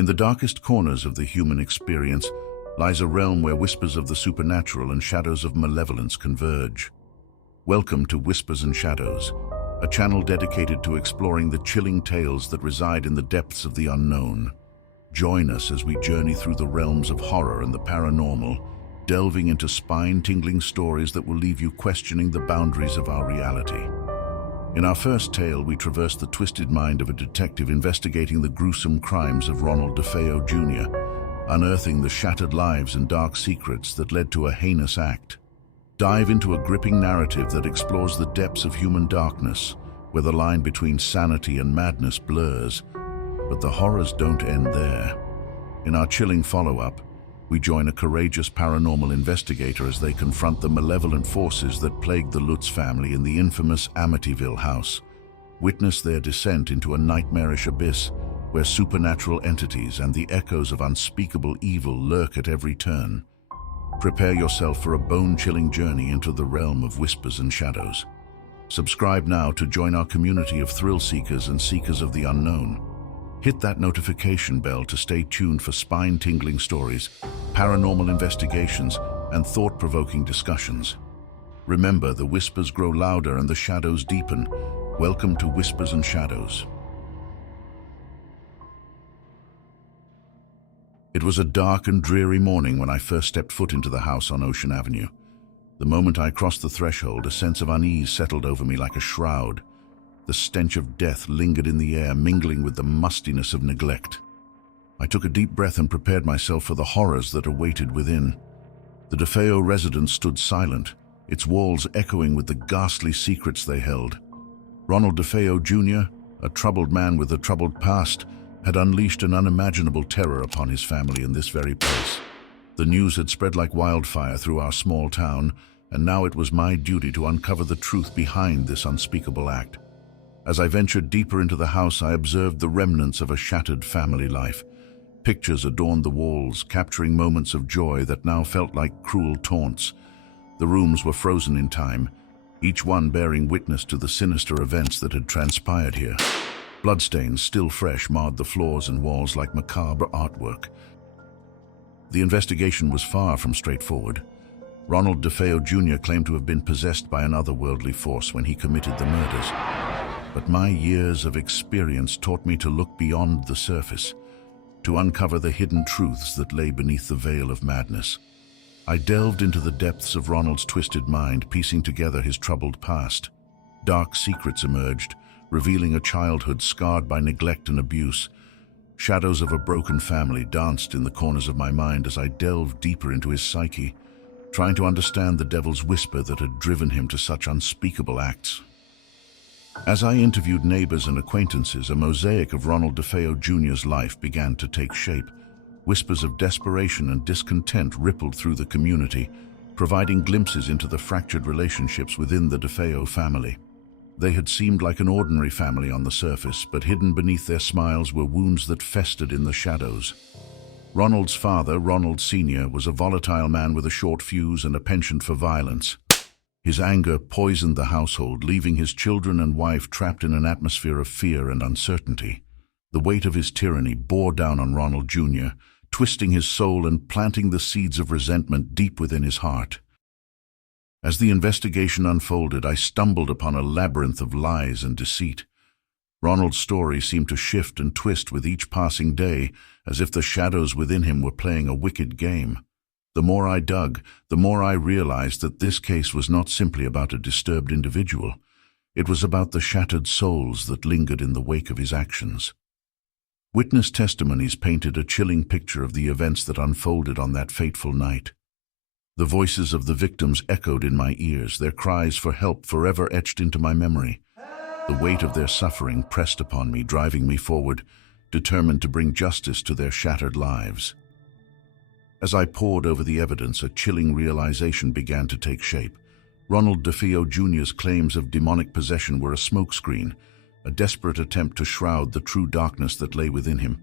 In the darkest corners of the human experience lies a realm where whispers of the supernatural and shadows of malevolence converge. Welcome to Whispers and Shadows, a channel dedicated to exploring the chilling tales that reside in the depths of the unknown. Join us as we journey through the realms of horror and the paranormal, delving into spine-tingling stories that will leave you questioning the boundaries of our reality. In our first tale, we traverse the twisted mind of a detective investigating the gruesome crimes of Ronald DeFeo Jr., unearthing the shattered lives and dark secrets that led to a heinous act. Dive into a gripping narrative that explores the depths of human darkness, where the line between sanity and madness blurs. But the horrors don't end there. In our chilling follow-up, we join a courageous paranormal investigator as they confront the malevolent forces that plagued the Lutz family in the infamous Amityville house. Witness their descent into a nightmarish abyss where supernatural entities and the echoes of unspeakable evil lurk at every turn. Prepare yourself for a bone-chilling journey into the realm of whispers and shadows. Subscribe now to join our community of thrill seekers and seekers of the unknown. Hit that notification bell to stay tuned for spine-tingling stories, paranormal investigations, and thought-provoking discussions. Remember, the whispers grow louder and the shadows deepen. Welcome to Whispers and Shadows. It was a dark and dreary morning when I first stepped foot into the house on Ocean Avenue. The moment I crossed the threshold, a sense of unease settled over me like a shroud. The stench of death lingered in the air, mingling with the mustiness of neglect. I took a deep breath and prepared myself for the horrors that awaited within. The DeFeo residence stood silent, its walls echoing with the ghastly secrets they held. Ronald DeFeo Jr., a troubled man with a troubled past, had unleashed an unimaginable terror upon his family in this very place. The news had spread like wildfire through our small town, and now it was my duty to uncover the truth behind this unspeakable act. As I ventured deeper into the house, I observed the remnants of a shattered family life. Pictures adorned the walls, capturing moments of joy that now felt like cruel taunts. The rooms were frozen in time, each one bearing witness to the sinister events that had transpired here. Bloodstains, still fresh, marred the floors and walls like macabre artwork. The investigation was far from straightforward. Ronald DeFeo Jr. claimed to have been possessed by an otherworldly force when he committed the murders. But my years of experience taught me to look beyond the surface, to uncover the hidden truths that lay beneath the veil of madness. I delved into the depths of Ronald's twisted mind, piecing together his troubled past. Dark secrets emerged, revealing a childhood scarred by neglect and abuse. Shadows of a broken family danced in the corners of my mind as I delved deeper into his psyche, trying to understand the devil's whisper that had driven him to such unspeakable acts. As I interviewed neighbors and acquaintances, a mosaic of Ronald DeFeo Jr.'s life began to take shape. Whispers of desperation and discontent rippled through the community, providing glimpses into the fractured relationships within the DeFeo family. They had seemed like an ordinary family on the surface, but hidden beneath their smiles were wounds that festered in the shadows. Ronald's father, Ronald Sr., was a volatile man with a short fuse and a penchant for violence. His anger poisoned the household, leaving his children and wife trapped in an atmosphere of fear and uncertainty. The weight of his tyranny bore down on Ronald Jr., twisting his soul and planting the seeds of resentment deep within his heart. As the investigation unfolded, I stumbled upon a labyrinth of lies and deceit. Ronald's story seemed to shift and twist with each passing day, as if the shadows within him were playing a wicked game. The more I dug, the more I realized that this case was not simply about a disturbed individual. It was about the shattered souls that lingered in the wake of his actions. Witness testimonies painted a chilling picture of the events that unfolded on that fateful night. The voices of the victims echoed in my ears, their cries for help forever etched into my memory. The weight of their suffering pressed upon me, driving me forward, determined to bring justice to their shattered lives. As I pored over the evidence, a chilling realization began to take shape. Ronald DeFeo Jr.'s claims of demonic possession were a smokescreen, a desperate attempt to shroud the true darkness that lay within him.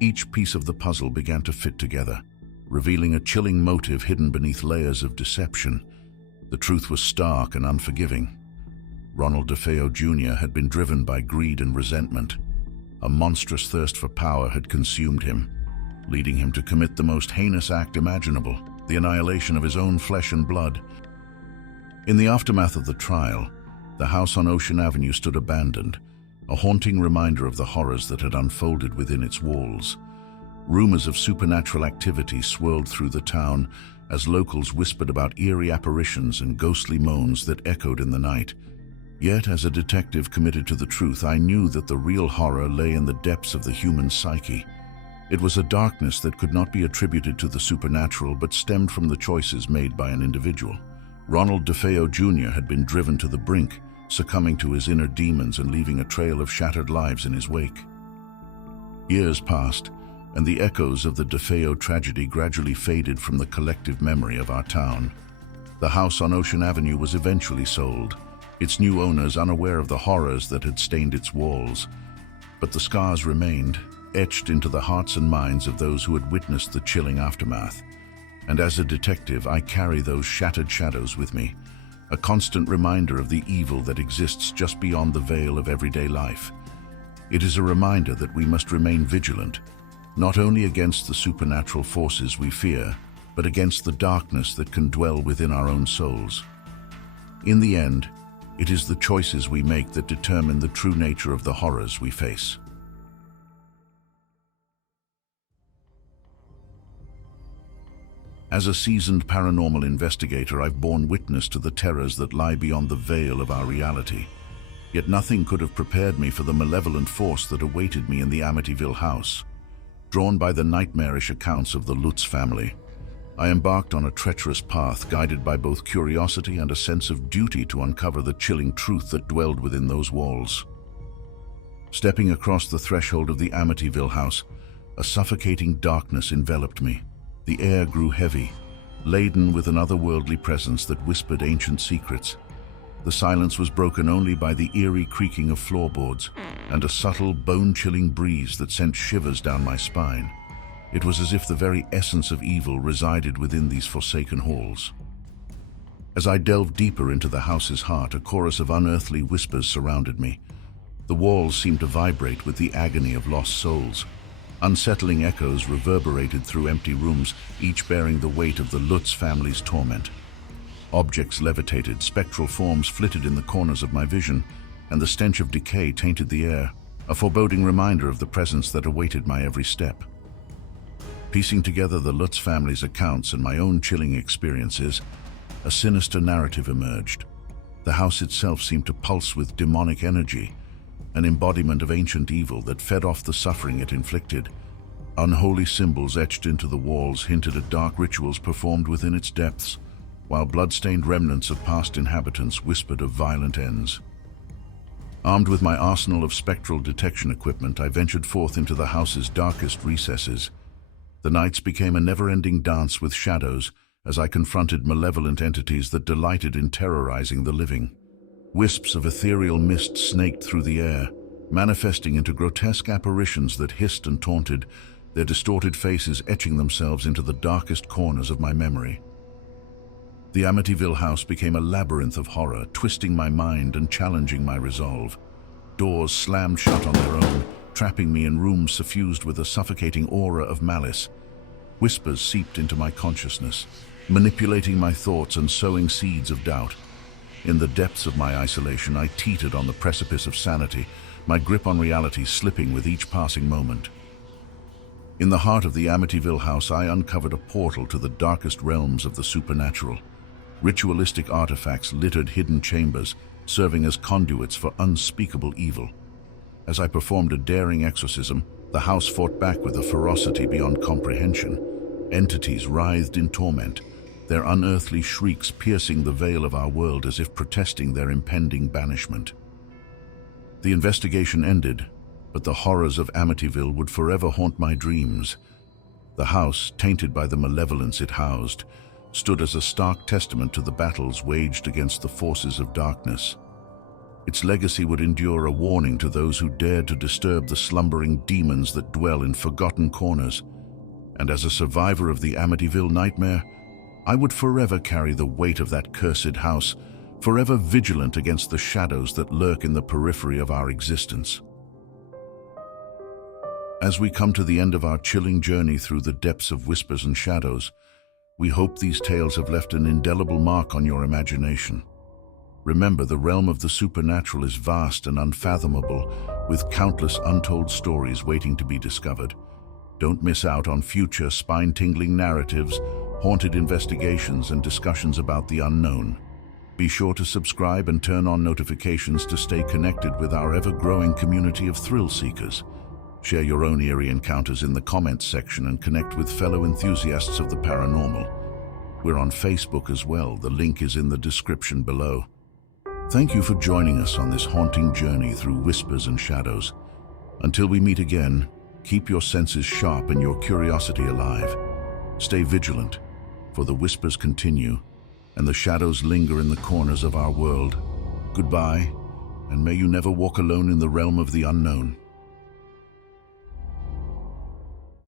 Each piece of the puzzle began to fit together, revealing a chilling motive hidden beneath layers of deception. The truth was stark and unforgiving. Ronald DeFeo Jr. had been driven by greed and resentment. A monstrous thirst for power had consumed him, leading him to commit the most heinous act imaginable, the annihilation of his own flesh and blood. In the aftermath of the trial, the house on Ocean Avenue stood abandoned, a haunting reminder of the horrors that had unfolded within its walls. Rumors of supernatural activity swirled through the town as locals whispered about eerie apparitions and ghostly moans that echoed in the night. Yet, as a detective committed to the truth, I knew that the real horror lay in the depths of the human psyche. It was a darkness that could not be attributed to the supernatural but stemmed from the choices made by an individual. Ronald DeFeo Jr. had been driven to the brink, succumbing to his inner demons and leaving a trail of shattered lives in his wake. Years passed, and the echoes of the DeFeo tragedy gradually faded from the collective memory of our town. The house on Ocean Avenue was eventually sold, its new owners unaware of the horrors that had stained its walls. But the scars remained, etched into the hearts and minds of those who had witnessed the chilling aftermath. And as a detective, I carry those shattered shadows with me, a constant reminder of the evil that exists just beyond the veil of everyday life. It is a reminder that we must remain vigilant, not only against the supernatural forces we fear, but against the darkness that can dwell within our own souls. In the end, it is the choices we make that determine the true nature of the horrors we face. As a seasoned paranormal investigator, I've borne witness to the terrors that lie beyond the veil of our reality. Yet nothing could have prepared me for the malevolent force that awaited me in the Amityville house. Drawn by the nightmarish accounts of the Lutz family, I embarked on a treacherous path guided by both curiosity and a sense of duty to uncover the chilling truth that dwelled within those walls. Stepping across the threshold of the Amityville house, a suffocating darkness enveloped me. The air grew heavy, laden with an otherworldly presence that whispered ancient secrets. The silence was broken only by the eerie creaking of floorboards and a subtle, bone-chilling breeze that sent shivers down my spine. It was as if the very essence of evil resided within these forsaken halls. As I delved deeper into the house's heart, a chorus of unearthly whispers surrounded me. The walls seemed to vibrate with the agony of lost souls. Unsettling echoes reverberated through empty rooms, each bearing the weight of the Lutz family's torment. Objects levitated, spectral forms flitted in the corners of my vision, and the stench of decay tainted the air, a foreboding reminder of the presence that awaited my every step. Piecing together the Lutz family's accounts and my own chilling experiences, a sinister narrative emerged. The house itself seemed to pulse with demonic energy, an embodiment of ancient evil that fed off the suffering it inflicted. Unholy symbols etched into the walls hinted at dark rituals performed within its depths, while blood-stained remnants of past inhabitants whispered of violent ends. Armed with my arsenal of spectral detection equipment, I ventured forth into the house's darkest recesses. The nights became a never-ending dance with shadows as I confronted malevolent entities that delighted in terrorizing the living. Wisps of ethereal mist snaked through the air, manifesting into grotesque apparitions that hissed and taunted, their distorted faces etching themselves into the darkest corners of my memory. The Amityville house became a labyrinth of horror, twisting my mind and challenging my resolve. Doors slammed shut on their own, trapping me in rooms suffused with a suffocating aura of malice. Whispers seeped into my consciousness, manipulating my thoughts and sowing seeds of doubt. In the depths of my isolation, I teetered on the precipice of sanity, my grip on reality slipping with each passing moment. In the heart of the Amityville house, I uncovered a portal to the darkest realms of the supernatural. Ritualistic artifacts littered hidden chambers, serving as conduits for unspeakable evil. As I performed a daring exorcism, the house fought back with a ferocity beyond comprehension. Entities writhed in torment, their unearthly shrieks piercing the veil of our world as if protesting their impending banishment. The investigation ended, but the horrors of Amityville would forever haunt my dreams. The house, tainted by the malevolence it housed, stood as a stark testament to the battles waged against the forces of darkness. Its legacy would endure a warning to those who dared to disturb the slumbering demons that dwell in forgotten corners. And as a survivor of the Amityville nightmare, I would forever carry the weight of that cursed house, forever vigilant against the shadows that lurk in the periphery of our existence. As we come to the end of our chilling journey through the depths of whispers and shadows, we hope these tales have left an indelible mark on your imagination. Remember, the realm of the supernatural is vast and unfathomable, with countless untold stories waiting to be discovered. Don't miss out on future spine-tingling narratives, haunted investigations, and discussions about the unknown. Be sure to subscribe and turn on notifications to stay connected with our ever-growing community of thrill seekers. Share your own eerie encounters in the comments section and connect with fellow enthusiasts of the paranormal. We're on Facebook as well. The link is in the description below. Thank you for joining us on this haunting journey through whispers and shadows. Until we meet again, keep your senses sharp and your curiosity alive. Stay vigilant, for the whispers continue and the shadows linger in the corners of our world. Goodbye, and may you never walk alone in the realm of the unknown.